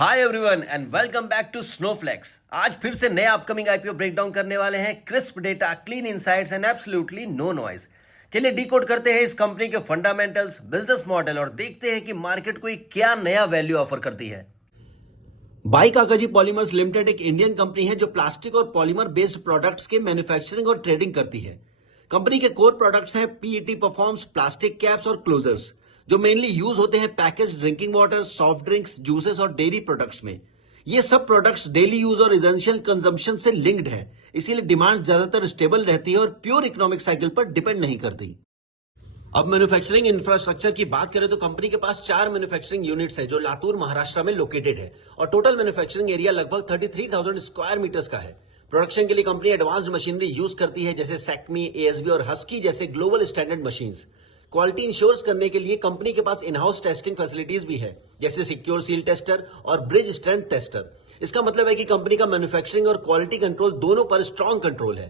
Hi everyone and welcome back to Snowflakes. आज फिर से नया अपकमिंग आईपीओ ब्रेकडाउन करने वाले हैं। Crisp data, clean insights and absolutely no noise. चलिए डिकोड करते हैं इस कंपनी के फंडामेंटल्स, बिजनेस मॉडल और देखते हैं कि मार्केट को क्या नया वैल्यू ऑफर करती है। बाई काकाजी पॉलीमर्स लिमिटेड एक इंडियन कंपनी है जो प्लास्टिक और पॉलीमर बेस्ड प्रोडक्ट्स के मैन्युफैक्चरिंग और ट्रेडिंग करती है। कंपनी के कोर प्रोडक्ट्स हैं पीईटी परफॉर्म्स, प्लास्टिक कैप्स और क्लोजर्स, जो मेनली यूज होते हैं package drinking water, soft drinks, juices और डेयरी प्रोडक्ट्स में। ये सब प्रोडक्ट्स डेली यूज और एसेंशियल कंजम्पशन से लिंक्ड है, इसीलिए डिमांड ज्यादातर स्टेबल रहती है और प्योर इकोनॉमिक साइकिल पर डिपेंड नहीं करती। अब मैन्युफैक्चरिंग इंफ्रास्ट्रक्चर की बात करें तो कंपनी के पास 4 मैन्युफैक्चरिंग यूनिट्स है जो लातूर महाराष्ट्र में लोकेटेड है और टोटल मैन्युफैक्चरिंग एरिया लगभग 33,000 स्क्वायर मीटर्स का है। प्रोडक्शन के लिए कंपनी एडवांस्ड मशीनरी यूज करती है जैसे सैक्मी, एएसबी और हस्की जैसे global standard machines. Quality ensures करने के लिए कंपनी के पास इन हाउस टेस्टिंग फैसिलिटीज भी है जैसे सिक्योर सील टेस्टर और ब्रिज स्ट्रेंथ टेस्टर। इसका मतलब है कि कंपनी का मैन्युफैक्चरिंग और क्वालिटी कंट्रोल दोनों पर स्ट्रॉन्ग कंट्रोल है।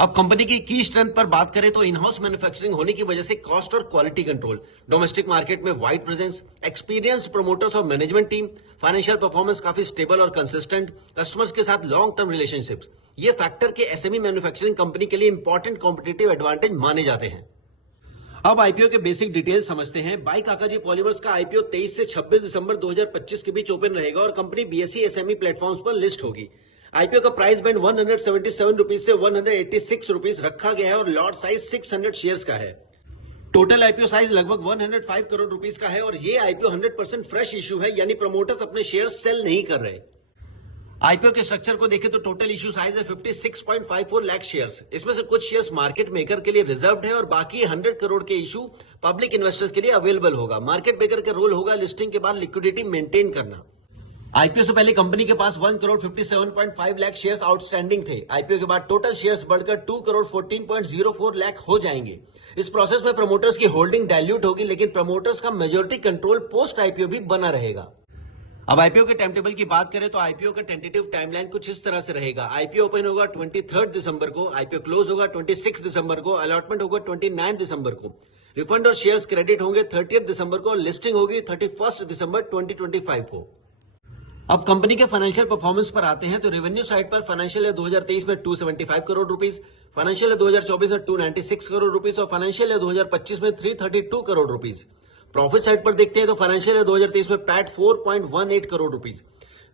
अब कंपनी की स्ट्रेंथ पर बात करें तो इन हाउस मैन्युफैक्चरिंग होने की वजह से कॉस्ट और क्वालिटी कंट्रोल, डोमेस्टिक मार्केट में वाइड प्रेजेंस, एक्सपीरियंस्ड प्रमोटर्स और मैनेजमेंट टीम, फाइनेंशियल परफॉर्मेंस काफी स्टेबल और कंसिस्टेंट, कस्टमर्स के साथ लॉन्ग टर्म रिलेशनशिप्स, ये फैक्टर के एसएमई मैन्युफैक्चरिंग कंपनी के लिए इंपॉर्टेंट कॉम्पिटिटिव एडवांटेज माने जाते हैं। अब आईपीओ के बेसिक डिटेल्स समझते हैं। बाई काकाजी पॉलीमर्स का आईपीओ 23 से 26 दिसंबर 2025 के बीच ओपन रहेगा और कंपनी बीएसई एसएमई प्लेटफॉर्म्स पर लिस्ट होगी। आईपीओ का प्राइस बैंड 177 रुपीज से 186 रुपीज रखा गया है और लॉट साइज 600 शेयर्स का है। टोटल आईपीओ साइज लगभग 105 करोड़ रुपीज का है और ये आईपीओ 100% फ्रेश इशू है, यानी प्रमोटर्स अपने शेयर सेल नहीं कर रहे। आईपीओ के स्ट्रक्चर को देखें तो टोटल इशू साइज है 56.54 लाख शेयर्स। इसमें से कुछ शेयर्स मार्केट मेकर के लिए रिजर्व्ड है और बाकी 100 करोड़ के इशू पब्लिक इन्वेस्टर्स के लिए अवेलेबल होगा। मार्केट मेकर का रोल होगा लिस्टिंग के बाद लिक्विडिटी मेंटेन करना। आईपीओ से पहले कंपनी के पास 1 करोड़ 57.5 लाख शेयर्स आउटस्टैंडिंग थे। आईपीओ के बाद टोटल शेयर्स बढ़कर 2 करोड़ 14.04 लाख हो जाएंगे। इस प्रोसेस में प्रमोटर्स की होल्डिंग डाइल्यूट होगी, लेकिन प्रमोटर्स का मेजोरिटी कंट्रोल पोस्ट आईपीओ भी बना रहेगा। अब आईपीओ के टाइम टेबल की बात करें तो आईपीओ का टेंटेटिव टाइमलाइन कुछ इस तरह से रहेगा। आईपीओ ओपन होगा 23 दिसंबर को, आईपीओ क्लोज होगा 26 दिसंबर को, अलॉटमेंट होगा 29 दिसंबर को, रिफंड और शेयर्स क्रेडिट होंगे 30 दिसंबर को और लिस्टिंग होगी 31 दिसंबर 2025 को। अब कंपनी के फाइनेंशियल परफॉर्मेंस पर आते हैं तो रेवेन्यू साइड पर फाइनेंशियल ईयर 2023 में 275 करोड़ रुपीस, फाइनेंशियल ईयर 2024 में 296 करोड़ रुपीस और फाइनेंशियल ईयर 2025 में 332 करोड़ रुपीस। प्रॉफिट साइड पर देखते हैं तो फाइनेंशियल ईयर 2023 में PAT 4.18 crore rupees,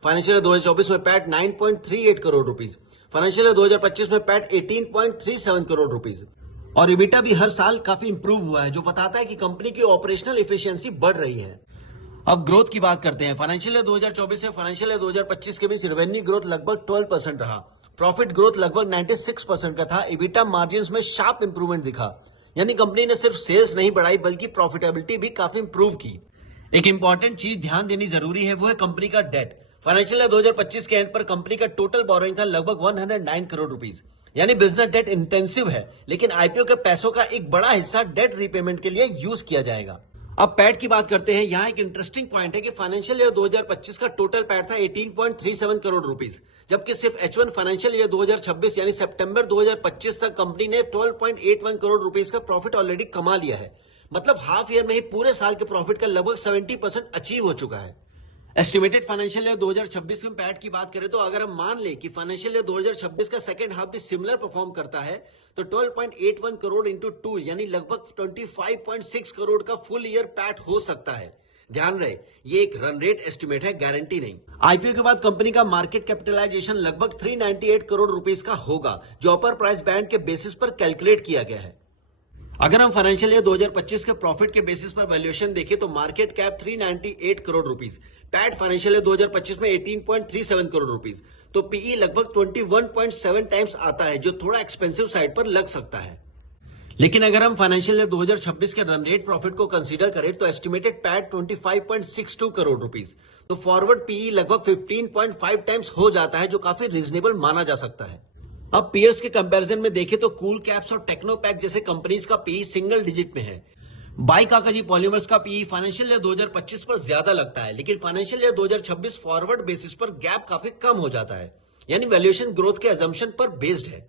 financial year 2024 में PAT 9.38 crore rupees, financial year 2025 में पैट 18.37 करोड़ रुपीस और इबिटा भी हर साल काफी इंप्रूव हुआ है, जो बताता है कि कंपनी की ऑपरेशनल एफिशिएंसी बढ़ रही है। अब ग्रोथ की बात करते हैं। फाइनेंशियल ईयर 2024 से फाइनेंशियल ईयर 2025 के बीच रेवेन्यू ग्रोथ लगभग 12% रहा, प्रॉफिट ग्रोथ लगभग 96% का था, इबिटा मार्जिन्स में शार्प इंप्रूवमेंट दिखा, यानी कंपनी ने सिर्फ सेल्स नहीं बढ़ाई बल्कि प्रॉफिटेबिलिटी भी काफी इंप्रूव की। एक इंपॉर्टेंट चीज ध्यान देनी जरूरी है, वो है कंपनी का डेट। फाइनेंशियल ईयर 2025 के एंड पर कंपनी का टोटल बोरोइंग था लगभग 109 करोड़ रुपीस, यानी बिजनेस डेट इंटेंसिव है, लेकिन आईपीओ के पैसों का एक बड़ा हिस्सा डेट रीपेमेंट के लिए यूज किया जाएगा। अब पैट की बात करते हैं। यहाँ एक इंटरेस्टिंग पॉइंट है कि फाइनेंशियल ईयर 2025 का टोटल पैट था 18.37 करोड़ रुपीस, जबकि सिर्फ H1 फाइनेंशियल ईयर 2026 यानी सितंबर 2025 तक कंपनी ने 12.81 करोड़ रुपीस का प्रॉफिट ऑलरेडी कमा लिया है। मतलब हाफ ईयर में ही पूरे साल के प्रॉफिट का लगभग 70% अचीव हो चुका है। एस्टिमेटेड फाइनेंशियल ईयर 2026 में पैट की बात करें तो अगर हम मान ले कि फाइनेंशियल ईयर 2026 का सेकंड हाफ भी सिमिलर परफॉर्म करता है तो 12.81 करोड़ इंटू 2 यानी लगभग 25.6 करोड़ का फुल ईयर पैट हो सकता है। ध्यान रहे, ये एक रन रेट एस्टिमेट है, गारंटी नहीं। आईपीओ के बाद कंपनी का मार्केट कैपिटलाइजेशन लगभग 398 करोड़ रुपीस का होगा, जो अपर प्राइस बैंड के बेसिस पर कैलकुलेट किया गया है। अगर हम फाइनेंशियल ईयर 2025 के प्रॉफिट के बेसिस पर वैल्यूएशन देखें तो market cap 398 crore rupees, PAT financial year 2025 में 18.37 करोड़ रुपीस, तो पीई लगभग 21.7 टाइम्स आता है, जो थोड़ा एक्सपेंसिव साइड पर लग सकता है। लेकिन अगर हम फाइनेंशियल ईयर 2026 के रन रेट प्रॉफिट को कंसीडर करें तो एस्टिमेटेड पैट 25.62 करोड़ रुपीस, तो फॉरवर्ड पीई लगभग 15.5 टाइम्स हो जाता है, जो काफी रीजनेबल माना जा सकता है। अब पीयर्स के कंपैरिजन में देखें तो कूल कैप्स और टेक्नोपैक जैसे कंपनीज का पीई सिंगल डिजिट में है। बाई काकाजी पॉलीमर्स का पीई फाइनेंशियल ईयर 2025 पर ज्यादा लगता है, लेकिन फाइनेंशियल ईयर 2026 फॉरवर्ड बेसिस पर गैप काफी कम हो जाता है, यानी वैल्यूएशन ग्रोथ के अजम्पशन पर बेस्ड है।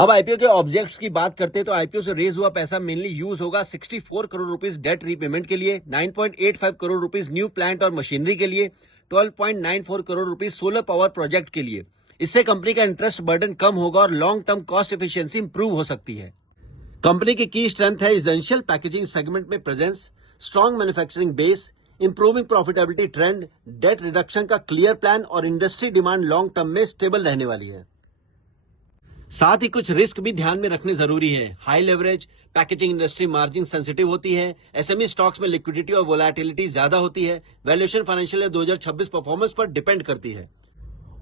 अब आईपीओ के ऑब्जेक्ट्स की बात करते हैं तो आईपीओ से रेज हुआ पैसा मेनली यूज होगा 64 करोड़ रुपीस डेट रीपेमेंट के लिए, 9.85 करोड़ रुपीस न्यू प्लांट और मशीनरी के लिए, 12.94 crore rupees solar power project के लिए। इससे कंपनी का इंटरेस्ट बर्डन कम होगा और long term cost efficiency improve हो सकती है। कंपनी की स्ट्रेंथ है एसेंशियल पैकेजिंग सेगमेंट में presence, strong manufacturing base, improving profitability trend, date reduction का क्लियर प्लान और इंडस्ट्री डिमांड लॉन्ग टर्म में स्टेबल रहने वाली है। साथ ही कुछ रिस्क भी ध्यान में रखने जरूरी है। High leverage, packaging industry margin sensitive होती है, एसएमई स्टॉक्स में लिक्विडिटी और वोलेटिलिटी ज्यादा होती है, वैल्यूएशन फाइनेंशियल ईयर 2026 परफॉर्मेंस पर डिपेंड करती है।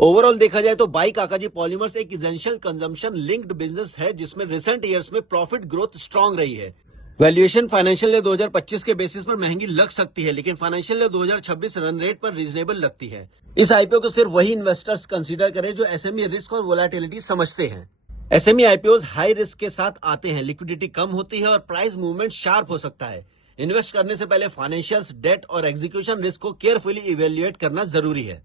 ओवरऑल देखा जाए तो बाई काकाजी पॉलीमर्स एक एसेंशियल कंजम्पशन लिंक्ड बिजनेस है जिसमें रिसेंट ईयर्स में प्रॉफिट ग्रोथ स्ट्रांग रही है। वैल्यूएशन फाइनेंशियल ईयर 2025 के बेसिस पर महंगी लग सकती है, लेकिन फाइनेंशियल ईयर 2026 रन रेट पर रीजनेबल लगती है। इस आईपीओ को सिर्फ वही इन्वेस्टर्स कंसीडर करें जो एसएमई रिस्क और वोलेटिलिटी समझते हैं। एसएमई आईपीओज हाई रिस्क के साथ आते हैं, लिक्विडिटी कम होती है और प्राइस मूवमेंट शार्प हो सकता है। इन्वेस्ट करने से पहले फाइनेंशियल्स, डेट और एग्जीक्यूशन रिस्क को केयरफुली इवेल्युएट करना जरूरी है।